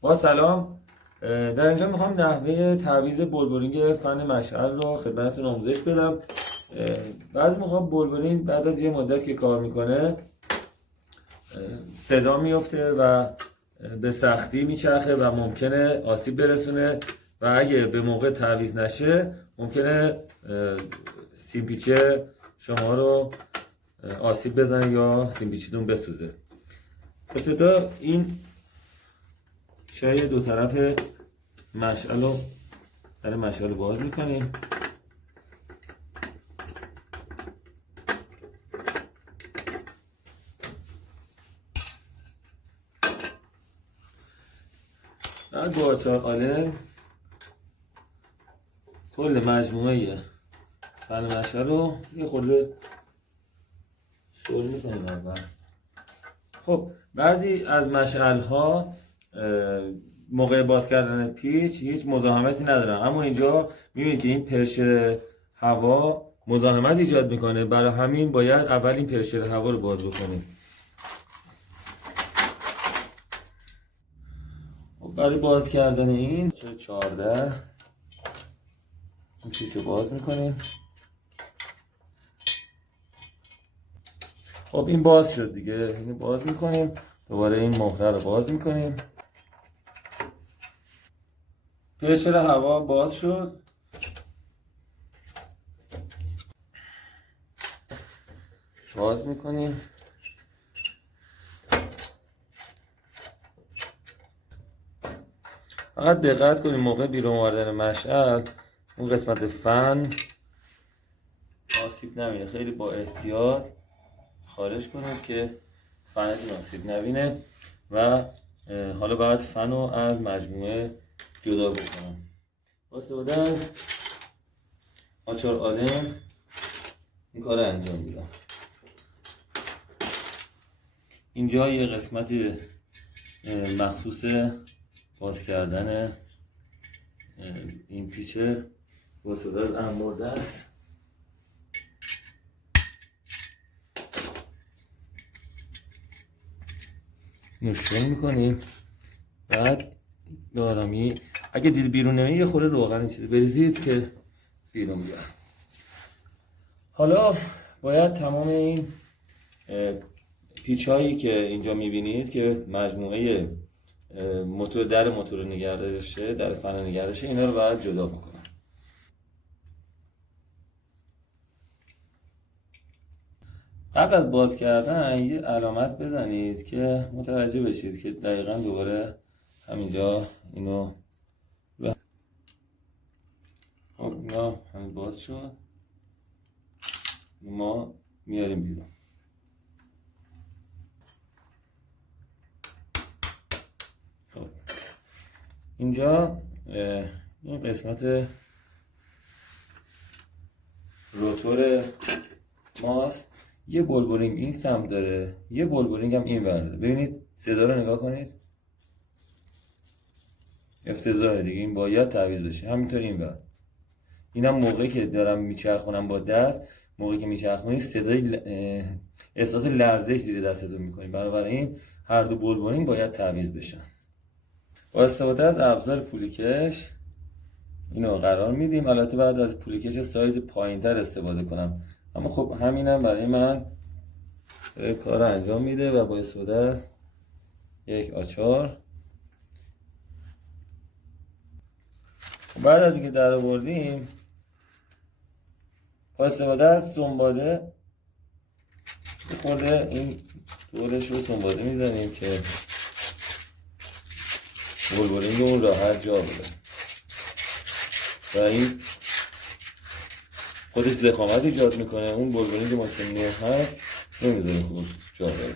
با سلام. در اینجا میخوام نحوه تعویض بولبرینگ فن مشعل رو خدمتتون آموزش بدم. بعضی موقع بولبرینگ بعد از یه مدت که کار میکنه صدا میفته و به سختی میچرخه و ممکنه آسیب برسونه و اگه به موقع تعویض نشه ممکنه سیمپیچه شما رو آسیب بزنه یا سیمپیچیتون بسوزه. ابتدا این شای دو طرف مشعل رو برای مشعل باز میکنیم. بعد با 4 آلن کل مجموعه فن مشعل رو یه خورده شل میکنیم اول. خب بعضی از مشعل ها موقع باز کردن پیچ هیچ مزاحمتی ندارن، اما اینجا میبینید که این پرشر هوا مزاحمت ایجاد میکنه، برای همین باید اول این پرشر هوا رو باز بکنیم. برای باز کردن این 14 این پیچ رو باز میکنیم. خب این باز شد دیگه، اینو باز میکنیم، دوباره این مهره رو باز میکنیم. پرشر هوا باز شد. باز میکنیم. فقط دقت کنیم موقع بیرون آوردن مشعل اون قسمت فن آسیب نبینه، خیلی با احتیاط خارج کنید که فنتون آسیب نبینه. و حالا باید فن رو از مجموعه جدا بکنم. با استفاده از آچار آلن این کار رو انجام میدم. اینجا یه قسمت مخصوص باز کردن این پیچه با استفاده از انبرده است. نوشون میکنیم. بعد به آرامی اگه دید بیرون نمیاد یه خورده روغن چیزی بریزید که بیرون بیاد. حالا باید تمام این پیچ هایی که اینجا میبینید که مجموعه موتور در موتور نگردشه، در فن نگردشه، اینا رو باید جدا بکنم. قبل از باز کردن یه علامت بزنید که متوجه بشید که دقیقا دوباره همینجا اینو خب اینا همین باز شد، ما میاریم بیرون. خب اینجا این قسمت روتور ماست. یه بولبرینگ این سمت داره، یه بولبرینگ هم این ور داره. ببینید صدا رو نگاه کنید، افتضاحه دیگه، این باید تعویض بشه. همینطور این ور. اینم موقعی که دارم میچرخونم با دست، موقعی که میچرخونید صدای احساس لرزش زیر دستتون میکنید، بنابراین هر دو بولبرینگ باید تعویض بشن. با استفاده از ابزار پولیکش اینو قرار میدیم. البته بعد از پولیکش سایز پایینتر استفاده کنم، اما خب همینم برای من کار انجام میده. و با استفاده از یک آچار بعد از اینکه در آوردیم با استفاده از سنباده خورده این دورش رو سنباده میزنیم که بولبرینگ اون راحت جا بده و این خودش ضخامت ایجاد میکنه. اون بولبرینگ ما که نو هست نمیذاره خوب جا بره.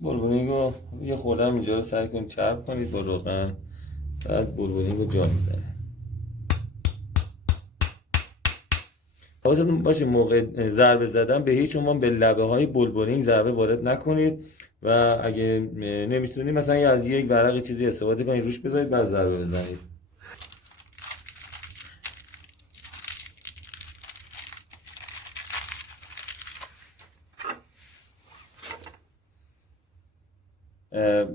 بولبرینگ رو یه خورده هم اینجا رو سعی کنید چرب کنید با روغن، بعد بولبرینگ رو جا میزنه. حواستون باشه موقع ضربه زدن به هیچ عنوان به لبه های بولبرینگ ضربه وارد نکنید و اگه نمیتونید مثلا از یک ورق چیزی استفاده کنید روش بذارید بعد ضربه بزنید.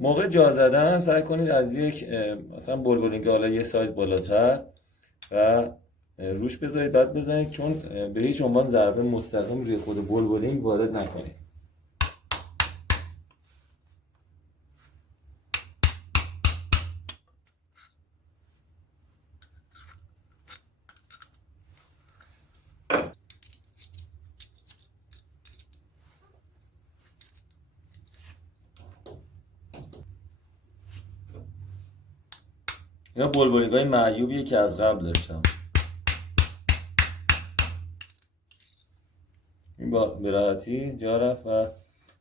موقع جا زدن سعی کنید از یک مثلا بلبلینگ حالا یه سایز بالاتر و روش بذارید، بعد بزنید، چون به هیچ عنوان ضربه مستقیم روی خود بلبلینگ وارد نکنید. اینا بلبلینگ های معیوبیه که از قبل داشتم. این با براحتی جا رفت و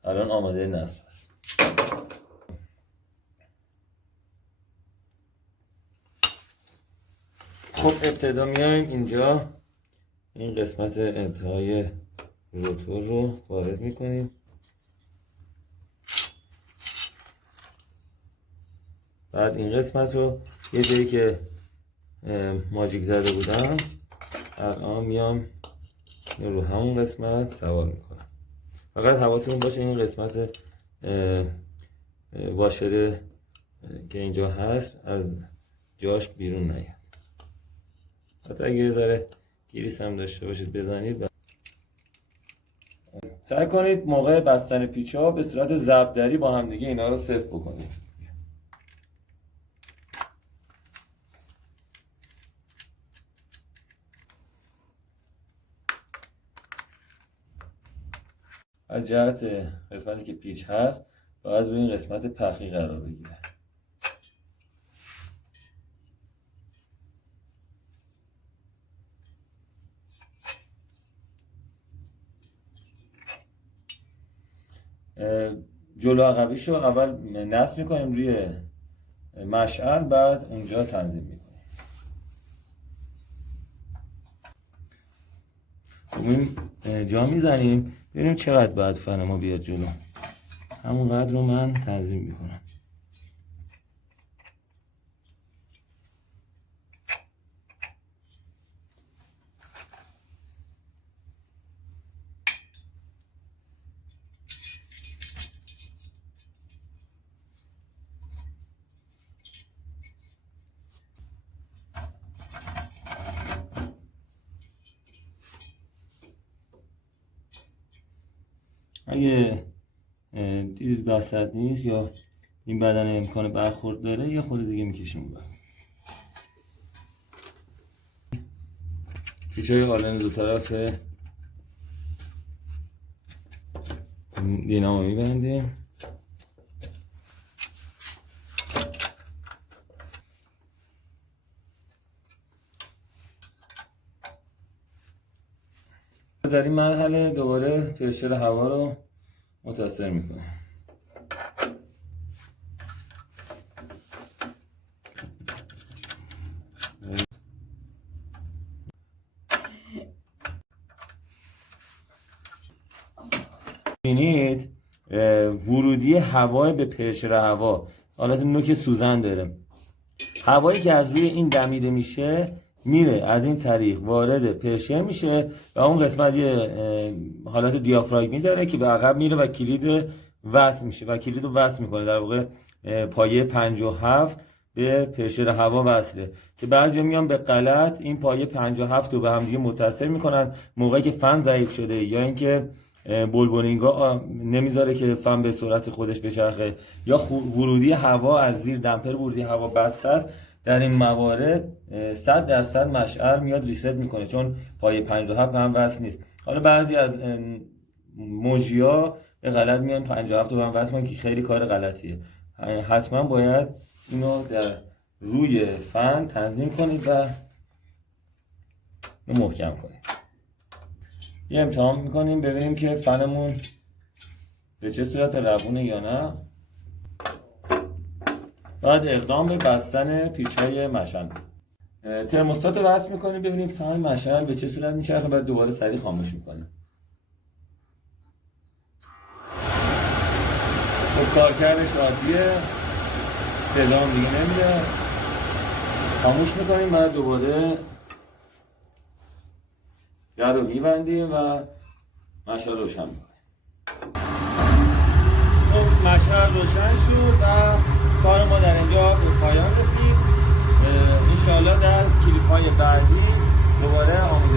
الان آماده نصب است. خب ابتدا میایم اینجا این قسمت انتهای روتور رو وارد میکنیم. بعد این قسمت رو یه جایی که ماجیک زده بودم الان میام رو همون قسمت سوار میکنم. فقط حواستون باشه این قسمت واشر که اینجا هست از جاش بیرون نیاد. حتی اگه یه ذره گریس هم داشته باشید بزنید. سعی کنید موقع بستن پیچ‌ها به صورت ضربدری با هم دیگه اینا رو صفر بکنید. از جهت قسمتی که پیچ هست باید روی این قسمت پخی قرار بگیره. جلو عقبیشو اول نصب میکنیم روی مشعل، بعد اونجا تنظیم میکنیم. این جا میزنیم ببینیم چقدر باید فن ما بیاد جلو، همون قدر رو من تنظیم میکنم. اگه دیدید بسط نیست یا این بدن امکان برخورد داره یه خورده دیگه میکشیم باید. پیچای آلن دو طرف دینامو میبندیم. در این مرحله دوباره پرشر هوا رو متصل میکنه. ببینید ورودی هوا به پرشر هوا حالت نوک سوزن داره. هوایی که از روی این دمیده میشه میره از این طریق وارد پرشر میشه و اون قسمت یه حالت دیافراگمی داره که به عقب میره و کلید وصل میشه و کلید رو وصل میکنه. در واقع پایه 57 به پرشر هوا وصله که بعضی میان به غلط این پایه 57 رو به هم دیگه متصل میکنن موقعی که فن ضعیف شده یا اینکه بلبلینگا نمیذاره که فن به سرعت خودش بچرخه یا ورودی هوا از زیر دمپر ورودی هوا بسته است. در این موارد 100% مشعل میاد ریست میکنه چون پایه 57 هم وصل نیست. حالا بعضی از موجیا به غلط میان 57 رو هم وصل میکنن که خیلی کار غلطیه. حتما باید اینو در روی فن تنظیم کنید و محکم کنید. یه امتحان میکنیم ببینیم که فنمون به چه صورت روونه یا نه. بعد اقدام به بستن پیچ‌های مشعل. ترموستات رو وصل میکنیم ببینیم فن مشعل به چه صورت میچرخه. بعد دوباره سریع خاموش میکنیم. خب کارکردش عادیه، صدا هم دیگه نمیده. خاموش میکنیم بعد دوباره در رو میبندیم و مشعل روشن میکنیم. خب مشعل روشن شد و کار ما در اینجا به پایان رسید. انشاءالله در کلیپ های بعدی دوباره آموزش